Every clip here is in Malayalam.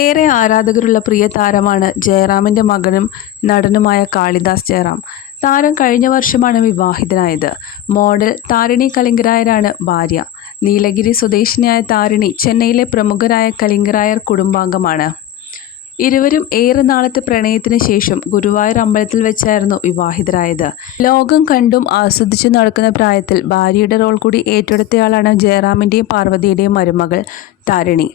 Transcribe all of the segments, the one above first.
ഏറെ ആരാധകരുള്ള പ്രിയ താരമാണ് ജയറാമിൻ്റെ മകനും നടനുമായ കാളിദാസ് ജയറാം. താരം കഴിഞ്ഞ വർഷമാണ് വിവാഹിതനായത്. മോഡൽ താരിണി കലിംഗരായരാണ് ഭാര്യ. നീലഗിരി സ്വദേശിനിയായ താരിണി ചെന്നൈയിലെ പ്രമുഖരായ കലിംഗരായർ കുടുംബാംഗമാണ്. ഇരുവരും ഏറെ നാളത്തെ പ്രണയത്തിന് ശേഷം ഗുരുവായൂർ അമ്പലത്തിൽ വെച്ചായിരുന്നു വിവാഹിതരായത്. ലോകം കണ്ടും ആസ്വദിച്ചു നടക്കുന്ന പ്രായത്തിൽ ഭാര്യയുടെ റോൾ കൂടി ഏറ്റെടുത്തയാളാണ് ജയറാമിൻ്റെയും പാർവതിയുടെയും മരുമകൾ താരിണി.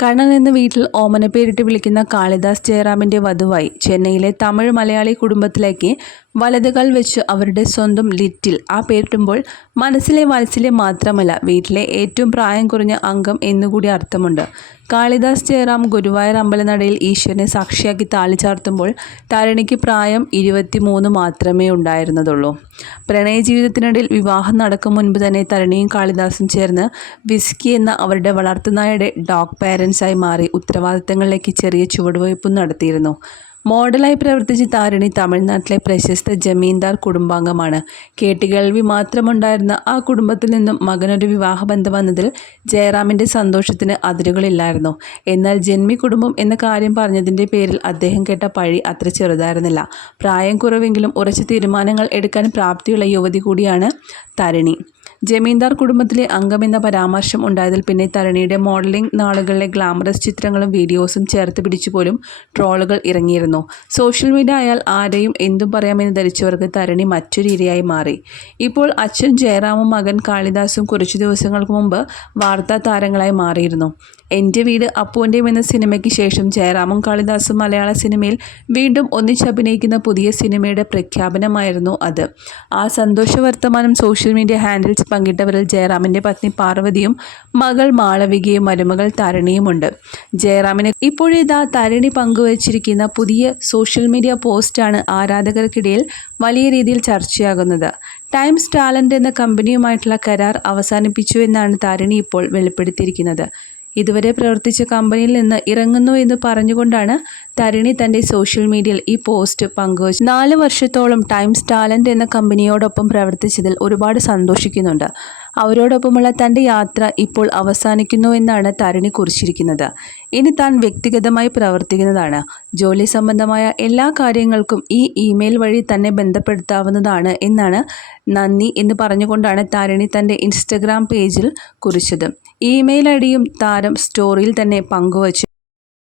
കണ്ണൻ എന്ന വീട്ടിൽ ഓമന പേരിട്ട് വിളിക്കുന്ന കാളിദാസ് ജയറാമിൻ്റെ വധുവായി ചെന്നൈയിലെ തമിഴ് മലയാളി കുടുംബത്തിലേക്ക് വലതുകാൽ വെച്ച് അവരുടെ സ്വന്തം ലിറ്റിൽ ആ പേരിട്ടുമ്പോൾ മനസ്സിലെ വാത്സല്യം മാത്രമല്ല, വീട്ടിലെ ഏറ്റവും പ്രായം കുറഞ്ഞ അംഗം എന്നുകൂടി അർത്ഥമുണ്ട്. കാളിദാസ് ജയറാം ഗുരുവായൂർ അമ്പലനടയിൽ ഈശ്വരനെ സാക്ഷിയാക്കി താലി ചാർത്തുമ്പോൾ താരിണിക്ക് പ്രായം 23 മാത്രമേ ഉണ്ടായിരുന്നതുള്ളൂ. പ്രണയ ജീവിതത്തിനിടയിൽ വിവാഹം നടക്കും മുൻപ് തന്നെ തരുണിയും കാളിദാസും ചേർന്ന് വിസ്കി എന്ന അവരുടെ വളർത്തുനായയുടെ ഡോഗ് പാരൻസായി മാറി ഉത്തരവാദിത്തങ്ങളിലേക്ക് ചെറിയ ചുവടുവയ്പും നടത്തിയിരുന്നു. മോഡലായി പ്രവർത്തിച്ച താരിണി തമിഴ്നാട്ടിലെ പ്രശസ്ത ജമീന്ദാർ കുടുംബാംഗമാണ്. കേട്ടുകേൾവി മാത്രമുണ്ടായിരുന്ന ആ കുടുംബത്തിൽ നിന്നും മകനൊരു വിവാഹബന്ധം വന്നതിൽ ജയറാമിൻ്റെ സന്തോഷത്തിന് അതിരുകളില്ലായിരുന്നു. എന്നാൽ ജന്മി കുടുംബം എന്ന കാര്യം പറഞ്ഞതിൻ്റെ പേരിൽ അദ്ദേഹം കേട്ട പഴി അത്ര ചെറുതായിരുന്നില്ല. പ്രായം കുറവെങ്കിലും ഉറച്ച തീരുമാനങ്ങൾ എടുക്കാൻ പ്രാപ്തിയുള്ള യുവതി കൂടിയാണ് താരിണി. ജമീന്ദാർ കുടുംബത്തിലെ അംഗമെന്ന പരാമർശം ഉണ്ടായതിൽ പിന്നെ തരുണിയുടെ മോഡലിംഗ് നാളുകളിലെ ഗ്ലാമറസ് ചിത്രങ്ങളും വീഡിയോസും ചേർത്ത് പിടിച്ചുപോലും ട്രോളുകൾ ഇറങ്ങിയിരുന്നു. സോഷ്യൽ മീഡിയ ആയാൽ ആരെയും എന്തും പറയാമെന്ന് ധരിച്ചവർക്ക് തരുണി മറ്റൊരു ഇരയായി മാറി. ഇപ്പോൾ അച്ഛൻ ജയറാമും മകൻ കാളിദാസും കുറച്ചു ദിവസങ്ങൾക്ക് മുമ്പ് വാർത്താ താരങ്ങളായി മാറിയിരുന്നു. എൻ്റെ വീട് അപ്പുവിൻ്റെയും എന്ന സിനിമയ്ക്ക് ശേഷം ജയറാമും കാളിദാസും മലയാള സിനിമയിൽ വീണ്ടും ഒന്നിച്ചഭിനയിക്കുന്ന പുതിയ സിനിമയുടെ പ്രഖ്യാപനമായിരുന്നു അത്. ആ സന്തോഷ വർത്തമാനം സോഷ്യൽ മീഡിയ ഹാൻഡിൽസ് പങ്കിട്ടവരിൽ ജയറാമിൻ്റെ പത്നി പാർവതിയും മകൾ മാളവികയും മരുമകൾ തരുണിയുമുണ്ട്. ജയറാമിന് ഇപ്പോഴിതാ തരുണി പങ്കുവച്ചിരിക്കുന്ന പുതിയ സോഷ്യൽ മീഡിയ പോസ്റ്റാണ് ആരാധകർക്കിടയിൽ വലിയ രീതിയിൽ ചർച്ചയാകുന്നത്. ടൈംസ് ടാലൻ്റ് എന്ന കമ്പനിയുമായിട്ടുള്ള കരാർ അവസാനിപ്പിച്ചു എന്നാണ് തരുണി ഇപ്പോൾ വെളിപ്പെടുത്തിയിരിക്കുന്നത്. ഇതുവരെ പ്രവർത്തിച്ച കമ്പനിയിൽ നിന്ന് ഇറങ്ങുന്നു എന്ന് പറഞ്ഞുകൊണ്ടാണ് തരുണി തൻ്റെ സോഷ്യൽ മീഡിയയിൽ ഈ പോസ്റ്റ് പങ്കുവച്ചു. 4 വർഷത്തോളം ടൈംസ് ടാലൻ്റ് എന്ന കമ്പനിയോടൊപ്പം പ്രവർത്തിച്ചതിൽ ഒരുപാട് സന്തോഷിക്കുന്നുണ്ട്. അവരോടൊപ്പമുള്ള തൻ്റെ യാത്ര ഇപ്പോൾ അവസാനിക്കുന്നു എന്നാണ് തരുണി കുറിച്ചിരിക്കുന്നത്. ഇനി താൻ വ്യക്തിഗതമായി പ്രവർത്തിക്കുന്നതാണ്. ജോലി സംബന്ധമായ എല്ലാ കാര്യങ്ങൾക്കും ഈ ഇമെയിൽ വഴി തന്നെ ബന്ധപ്പെടുത്താവുന്നതാണ് എന്നാണ് നന്ദി എന്ന് പറഞ്ഞുകൊണ്ടാണ് താരിണി തൻ്റെ ഇൻസ്റ്റഗ്രാം പേജിൽ കുറിച്ചത്. ഇമെയിൽ ഐഡിയും താരം സ്റ്റോറിയിൽ തന്നെ പങ്കുവച്ചു.